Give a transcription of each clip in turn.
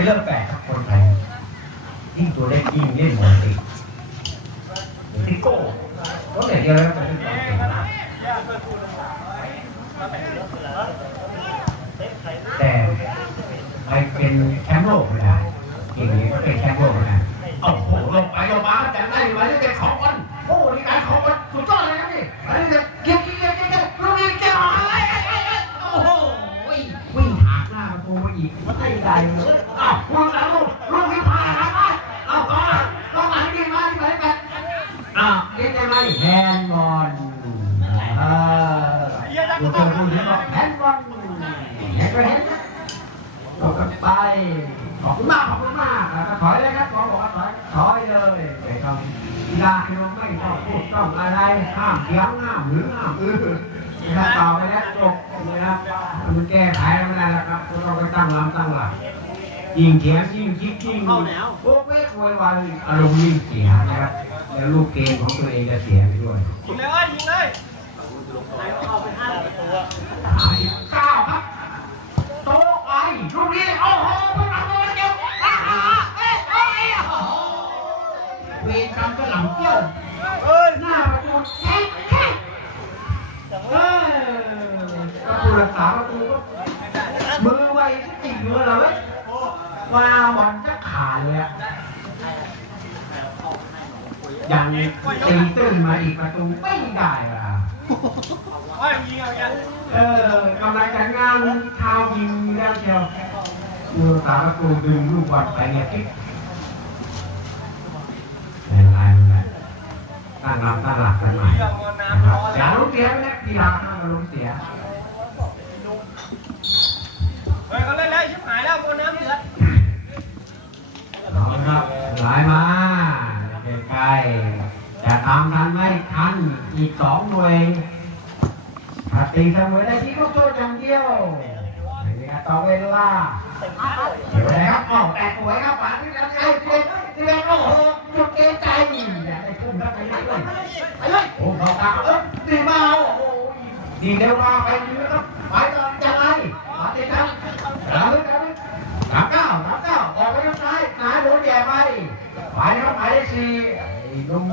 เป็นเรื่องแปลกครับคนไทยยิ่งตัวเล็กยิ่งเล่นบอลติดเหมือนทิโก้ก็แต่เดียวแล้วมันเป็นความเก่งมากแต่ไปเป็นแชมป์โลกไม่ได้เก่งนี้ก็เป็นแชมป์โลกไม่ได้โอ้โหลงไปลงมาจังได้ไหมนี่เป็นของมันโอ้นี่ ตกกันไป ขอบคุณมาก ขอบคุณมากแล้วก็ถอยเลยครับขอบอกว่าถอยถอยเลยแต่ต้องกีฬาเราไม่ต้องพูดต้องอะไร ห้ามเถียงห้ามหรือห้ามอื้อถ้าต่อไปแล้วจบนะครับมันแก้ไขไม่ได้แล้วครับเราไปตั้งลำตั้งหลักยิงเถียงยิงคิดยิงโอ้เว้ยโวยวายอารมณ์ยิ่งเสียนะครับแล้วลูกเกมของตัวเองจะเสียไปด้วยยิงเลยยิงเลย ไปลูกนี้โอ้โหพวกเราเจ้าอาหาเอ้ยเอ้ยโอ้โหเวรกรรมก็หลังเกี้ยว เอ้ย หน้าประตูแข็งแข็งเออประตูรักษาประตูก็มือไวสักจิกมือเลยเว้ยว่าบอลจะขาดเลยอะยังตีตื้นมาอีกประตูไม่ได้อ่ะ ว่ายิงเอาอย่าง เออกำลังจะงานเท้ายิงแล้วเชียว มือสามประตูดึงลูกบอลไปเนี่ยกิ๊กเป็นไรมันแบบตั้งรับตั้งหลักกันใหม่นะครับอย่าล้มเสียไปนะกีฬาห้ามมาล้มเสียเฮ้ยเขาเล่นแล้วชิบหายแล้วโมน้ำเดือดเอาละครับไหลมาใกล้ๆจะทำทันไม่ทันอีกสองหน่วยถ้าตีเสมอได้ที่ลูกโทษอย่างเดียว ไม่มีการต่อเวลาเดี๋ยวนะครับออกแต่สวยครับป๋าที่แล้วใจเจ็บเจ็บโอ้โหจุดเกรงใจอย่าได้พุ่งเข้าไปเลยไปเลยโอ้เขาตาเอ้ยดีมาโอ้โหดีเร็วมาไปดีนะครับไปต่อจะไงมาติดครับสามเลยครับสามเก้าสามเก้าออกไปทางซ้ายซ้าโดนแย่ไปไปนะครับหมายเลขสี่ไอ้นุ่ม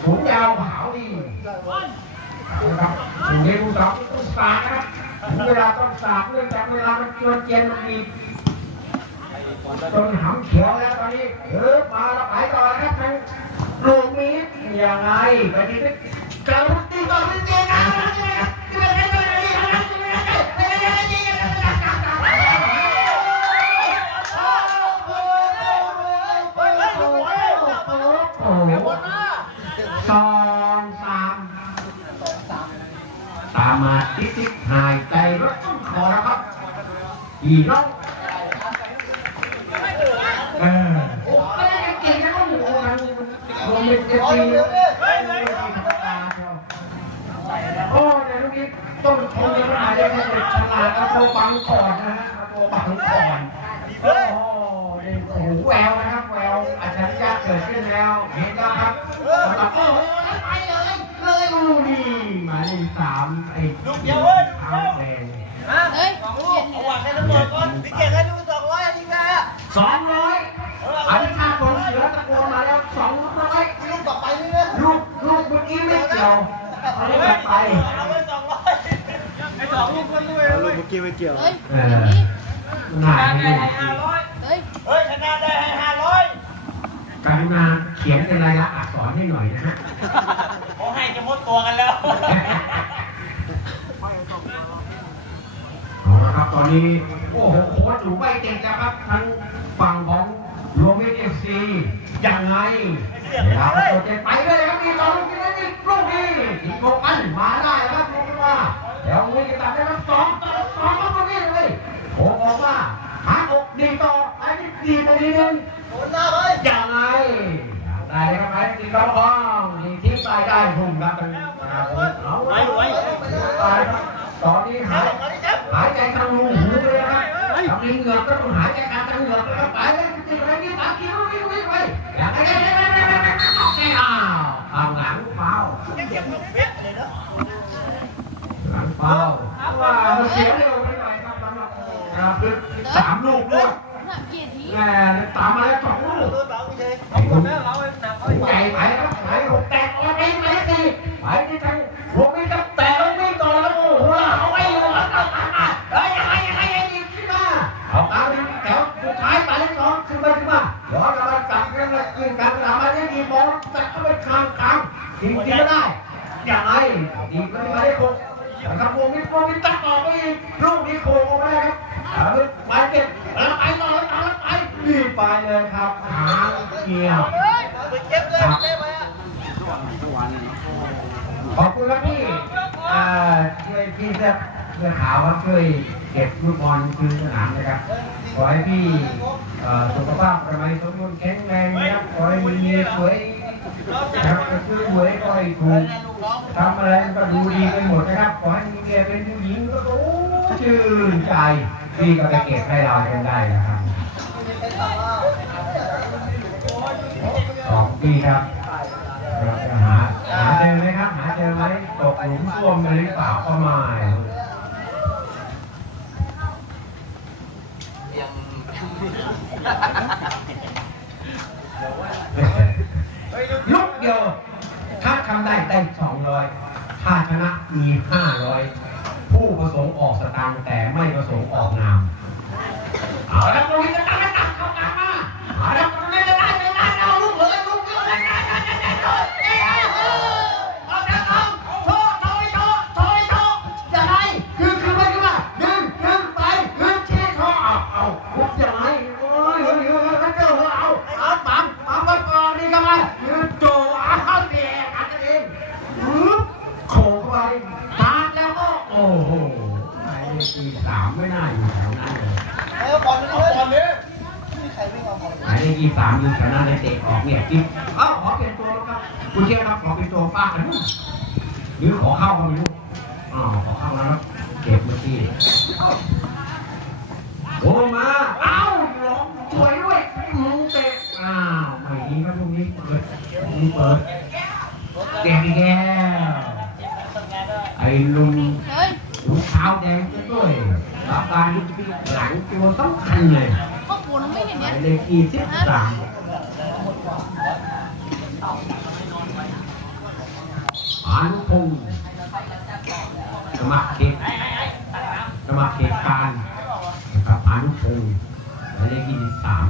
สูงยาวขาวดีนะครับถึงเรียนรู้สองต้องสาดนะครับ เวลาต้องสาดเนื่องจากเวลามันจวนเจียนมันมีจนหำเขียวแล้วตอนนี้เออมาแล้วไปต่อแล้วครับทางลูกมีดยังไรไปที่ตึการะลุกตีก่อ วมเป็นเจ็ดปีโอ้ต่ลูกนี้ต้นชงยังไม่หาเลยนะเฉลาดเอาตัวบังก่อนนะฮะเอาตัวบังก่อนโอ้โหนี่โอ้โหแววนะครับแววอัจฉริยะเกิดขึ้นแล้วเห็นแล้วครับโอ้โหไปเลยเลยอู้นี่หมายเลขสามไอ้ลูกเดียว ไม่เกี่ยว เฮ้ยเออหน้าชนะไม่ได้ดีให้ห้าร้อยเฮ้ยเฮ้ยชนะได้ให้ห้าร้อยกรุณาเขียนเป็นลายลักษณ์อักษรให้หน่อยนะฮะเขาให้จะมดตัวกันแล้วเอาละครับตอนนี้ โอ้โหโค้ชอยู่ไม่ติดนะครับทั้งฝั่งของรวมวิทเอฟซียังไงเวลาประตูจะไปเลยครับมีสองลูกนี้นี่ลูกนี้อีกโกอันมาได้ครับลูกนี้มาเดี๋ยววิ่งกันตัดได้ครับสองต่อ สองครับลูกนี้เลยโอ้บอกว่าหาอกดีต่อไอ้นี่ดีตรงนี้นึงโดนหน้าเลยยังไงได้เลยครับไอ้ตีกระพองดีทิ้งไปได้หุ่มครับเป็นเอาไว้ไว้ตายครับตอนนี้หายหายใจทางรูหูเลยครับทางลิ้นเหงือกก็ต้องหายใจทางเหงือกแล้วไปเลยติดอะไรนี่ตาคิ้ววิ่งวิ่งไปอย่างไรอ้าวทางหลังเฝ้ายังเก็บลูกเม็ดเลยเนาะหลังเฝ้าว่ามันเสียเร็วไปห น่อยครับสำหรับครับคือสามลูกด้วยไหนสามเกียรติแหม่ตามมาแล้วสองลูกโดนเบาไม่ใช่เอาคนแล้วเราหนักเอาใหญ่ไปครับไหลหกแตกออกไปไหนสิไปที่ทางพวกนี้ครับแต่เราไม่ต่อแล้วโอ้โหเอาไว้อยู่แล้วเอาตามมาเฮ้ยยังไงยังไงยังไงขึ้นมาเอาตามนี้แถวสุดท้ายไปเลยสองขึ้นมาขึ้นมาย้อนกลับมาจับกันเลยยิงกันกลับมาได้ดีบอลจับเข้าไปคางคางยิงยิงก็ได้ยังไงยิงก็ไม่ได้คงนะครับวงนี้วงนี้ตัดออกไปอีกลูกนี้โค้งออกมาได้ครับ เอาไปไปเก็บแล้วไปต่อแล้วแล้วไปรีบไปเลยครับหาเกียวไปเก็บเลยเก็บไปอะขอบคุณครับพี่ช่วยพี่เสื้อเสื้อขาวครับช่วยเก็บลูกบอลคืนสนามนะครับ ขอให้พี่สุขภาพประมาณสมบูรณ์แข็งแรงนะครับขอให้มีเมียสวยนะครับก็คือสวยก็ให้ถูกทำอะไรก็ดูดีไปหมดนะครับ ขอให้มีเมียเป็นผู้หญิงก็โอ้ ชื่นใจพี่ก็ไปเก็บให้เราจนได้นะครับขอบพี่ครับเราจะหาหาเจอไหมครับ หาเจอไหมตกหลุมท่วมเลยหรือเปล่าก็ไม่ลุกเดียวถ้าทำได้ได้สองร้อยถ้าชนะมีห้าร้อย ผู้ประสงค์ออกสตางค์แต่ไม่ประสงค์ออกนามเอาละตรงนี้จะตั้งให้ตั้งเข้ากลางมาเอาละตรงนี้จะได้จะได้เอาลูกเลยลูกเลยได้ได้ได้ได้ได้ได้เอาละเอาโชว์โชว์โชว์โชว์โชว์จะได้คือคือไม่คือว่าดึงดึงไปดึงเชี้โชว์เอาเอาลุกจะไหนโอ้ยเฮ้ยเฮ้ยเฮ้ยเจ้าเอาเอาปั๊มปั๊มไปก่อนนี่กันมายืนโจเอาเด็กอันเองปึ๊บโขกไป โอ้โหไอ้ทีสามไม่น่าอยู่แถวนั้นเลยเอาบอลเอาบอลเลยมีใครวิ่งเอาบอลหมายเลขยี่สามอยู่แถวหน้าในเตะออกเนี่ยจิ๊บเอ้าขอเปลี่ยนตัวแล้วครับคุณเชื่อครับขอเป็นตัวป้ากันนู้นหรือขอเข้าก็ไม่รู้อ๋อขอเข้าแล้วครับเก็บเมื่อกี้โอ้มา เอ้าร้องสวยด้วยมึงเตะอ้าวไม่ดีครับตรงนี้เปิดตรงนี้เปิดเก็บอีกแล้วไอ้ลุง เฮ้ย ลุงเท้าแดงด้วยรับการหลังตัวสำคัญเลย ข้อมูลเราไม่เห็นหเนี่มายเลขยี่สิบสามอานุพงศ์สมัครเขตสมัครเขตการนะครับอานุพงศ์หมายเลขยี่สิบสาม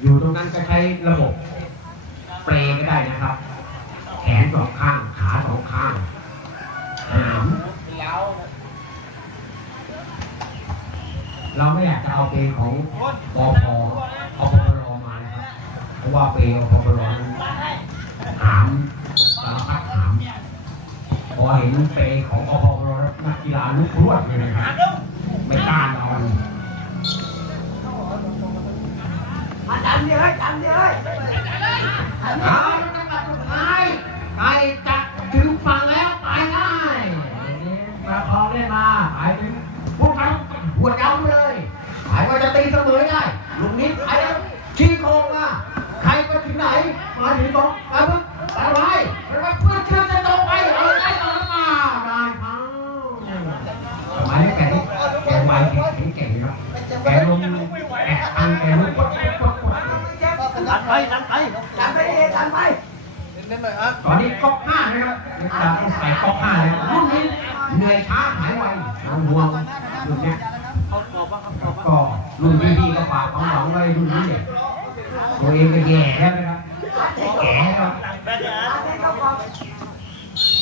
อยู่ตรงนั้นก็ใช้ระบบเปรย์ก็ได้นะครับ แขนสองข้าง เราไม่อยากจะเอาเพลงของปอพเอาพปรมานะครับเพราะว่าเพลงของพปรนั้นหามสารพัดหามพอเห็นเพลงของอพปรนักกีฬาลุกรวดเลยนะครับไม่กล้านอนอาจารย์เดียวอาจารย์เดียวเอาจังหวั มาถึงบอกไปพึ่งไปไว้ไปไว้เพื่อนเชื่อจะตรงไปเอาได้ต่อหรือเปล่าได้ครับมายเลขแปดนี่แกไวแกแข็งแกร่งเนาะแกลงแกทันแกลุกกดกดกดกดดันไปดันไปดันไปดันไปเล่นหน่อยครับตอนนี้ก๊อกห้านะครับนักาต้องใส่ก๊อกห้าเลยรุ่นนี้เหนื่อยช้าหายไวน้องห่วงรุ่นเนี้ยเขาตัวบ้างครับตัวบ้างก็รุ่นพี่ๆก็ฝากความหวังไว้รุ่นนี้เนี่ยตัวเองก็แย่แล้ว แก่แล้วแบนนะ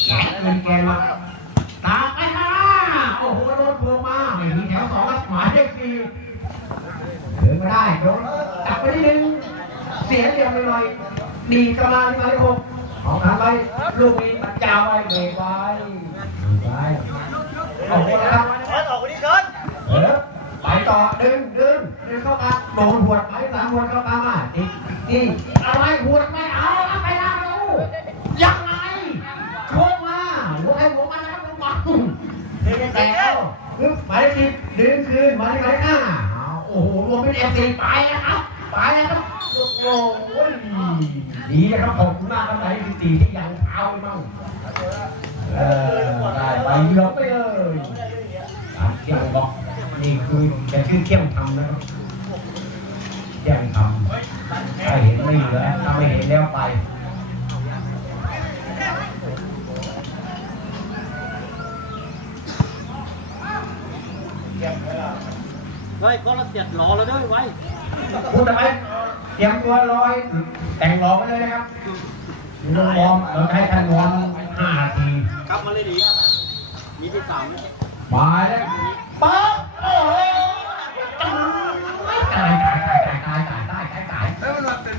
แก่เกินแกมาตามไปค่ะโอ้โหโดนพวงมาไม่มีแถวสองหมายเลขสี่เดินมาได้โดนจับไปนิดนึงเสียเหลี่ยมไปหน่อยดีกลับมาที่มาเลขหกของทางไปลูกนี้มันจาวไว้เบรกไว้ไว้ออกมาแล้วครับเชิญออกไปดิเชิญเออไปต่อดึงดึงดึงเข้ามาโดนหัวไปสามหัวเข้ามามาตีตี อะไรหัวไม่เอาเอาไปนะดูยังไงโค้งมาหัวใครหัวมันนะครับระวังเด็กแต่แล้วปึ๊บหมายเลขสิบดึงคืนหมายเลขหมายเลขห้าเอาโอ้โหรวมเป็นเอฟซีไปแล้วครับไปแล้วครับโอ้โหดีนะครับขอบคุณมากครับหมายเลขสิบสี่ที่ยังเท้าไม่มั่งเออได้ไปยกไปเลยสามเที่ยงบอกนี่คือจะชื่อเที่ยงทำนะครับเที่ยงทำ ถ้าเห็นไม่เหลือถ้าไม่เห็นแล้วไปเฮ้ยก็เราเสียดรอแล้วด้วยไว้พูดทำไมเตรียมตัวรอยแต่งรอไว้เลยนะครับลงวอร์มเราจะให้ท่านวอร์มห้านาทีกลับมาเลยดิมีที่สามไหมมาแล้วป๊บ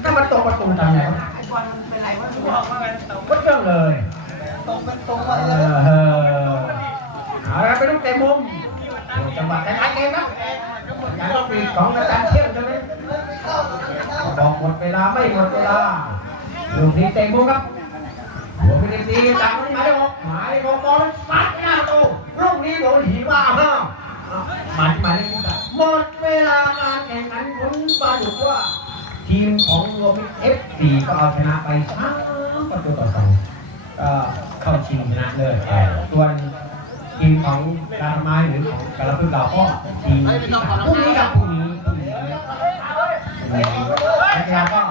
ถ้ามันตกประตูทำไงไอ้บอลมันเป็นไรวะรู้ว่าไงตรงก็เรื่องเลยตรงเป็นตรงเอมาเลยอเออเอาละไปลูกเตะมุมจังหวะแต่ละเกมครับอย่างต้องปีของอาจารย์เที่ยงใช่ไหมบอกหมดเวลาไม่หมดเวลาลูกนี้เตะมุมครับหัวพิธีจับมันหมายเลขหกหมายเลขหกบอลซัดหน้าประตูลูกนี้โดนหินว่าห้าหมายหมายเลขหกหมดเวลาการแข่งขันผลปรากฏว่า ทีมของรวมเอฟซีก็เอาชนะไปสามประตูต่อสองก็เข้าชิงชนะเลิศไปส่วนทีมของการไม้หรือของการพึ่งเราก็ทีมพรุ่งนี้ครับพรุ่งนี้พรุ่งนี้นักกีฬาก็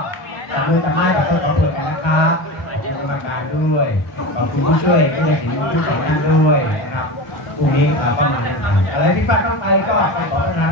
จับมือจับไม้กับเจ้าของเพื่อนกันนะครับขอบคุณกรรมการด้วยขอบคุณผู้ช่วยผู้ใหญ่ถึงผู้ใหญ่ท่านด้วยนะครับพรุ่งนี้เอ่อก็มาแข่งขันอะไรที่พลาดต้องไปก็ไปขอประทาน